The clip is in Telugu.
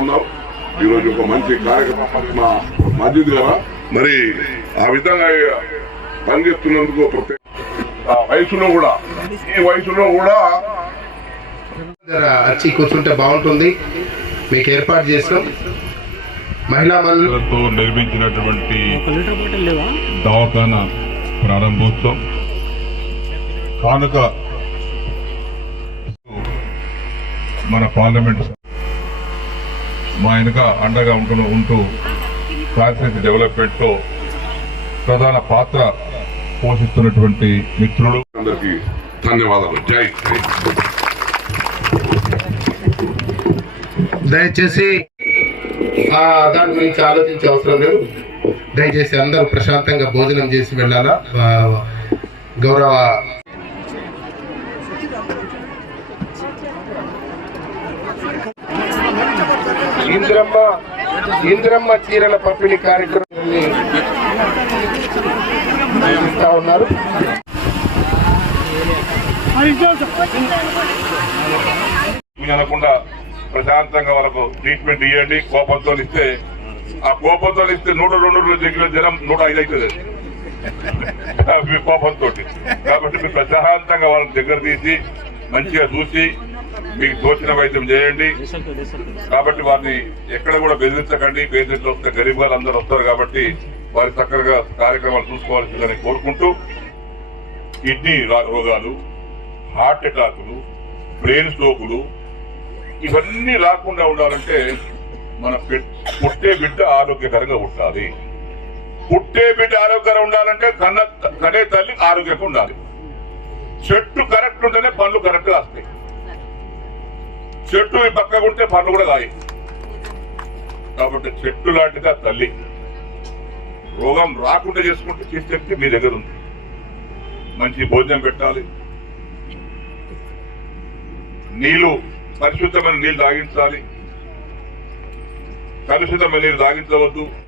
ఉన్నారు ఈరోజు ఒక మంచి కార్యక్రమం మా మజిద్ గారా మరి ఆ విధంగా పనిచేస్తున్నందుకు ప్రత్యేక ఆ వయసులో కూడా ఈ వయసులో కూడా వచ్చి కూర్చుంటే బాగుంటుంది. మీకు ఏర్పాటు చేసినాం మహిళా మనులు తో నిర్మించినటువంటి దవాఖానా ప్రారంభోత్సవం. కానుక మన పార్లమెంట్ మా వెనుక అండగా ఉంటూ ఉంటూ కాన్స్టిట్యూన్సీ డెవలప్మెంట్లో ప్రధాన పాత్ర పోషిస్తున్నటువంటి మిత్రులు. అందరికి ధన్యవాదాలు. జై దయచేసి ఆ దాని గురించి ఆలోచించే అవసరం లేదు. దయచేసి అందరూ ప్రశాంతంగా భోజనం చేసి వెళ్ళాలా? గౌరవ ఇంద్రమ్మ ఇంద్రమ్మ చీరల పంపిణీ కార్యక్రమాన్ని నిర్వహిస్తా ఉన్నారు. అనకుండా ప్రశాంతంగా వాళ్ళకు ట్రీట్మెంట్ ఇవ్వండి కోపంతో ఇస్తే ఆ కోపంతో ఇస్తే నూట రెండు రోజుల దగ్గర జనం నూట ఐదు అవుతుంది. మీ కోపంతో కాబట్టి మీరు ప్రశాంతంగా వాళ్ళని దగ్గర తీసి మంచిగా చూసి మీకు తోచిన వైద్యం చేయండి. కాబట్టి వారిని ఎక్కడ కూడా బెదిరించకండి. బెదిరించి వస్తే గరీబ్ అందరూ వస్తారు కాబట్టి వారి చక్కగా కార్యక్రమాలు చూసుకోవాల్సిందని కోరుకుంటూ కిడ్నీ రోగాలు హార్ట్ అటాకులు బ్రెయిన్ స్ట్రోకులు ఇవన్నీ రాకుండా ఉండాలంటే మన పుట్టే బిడ్డ ఆరోగ్యకరంగా ఉండాలి. పుట్టే బిడ్డ ఆరోగ్యంగా ఉండాలంటే కన్న కనే తల్లి ఆరోగ్యంగా ఉండాలి. చెట్టు కరెక్ట్ ఉంటేనే పనులు కరెక్ట్గా వస్తాయి. చెట్టు ఈ పక్కకు ఉంటే పనులు కూడా కాయి. కాబట్టి చెట్టు లాంటిది ఆ తల్లి. రోగం రాకుండా చేసుకుంటే చేసేటట్టు మీ దగ్గర ఉంది. మంచి భోజనం పెట్టాలి. నీళ్ళు పరిశుద్ధమైన నీళ్ళు తాగించాలి. కలుషితమైన నీళ్ళు తాగించవద్దు.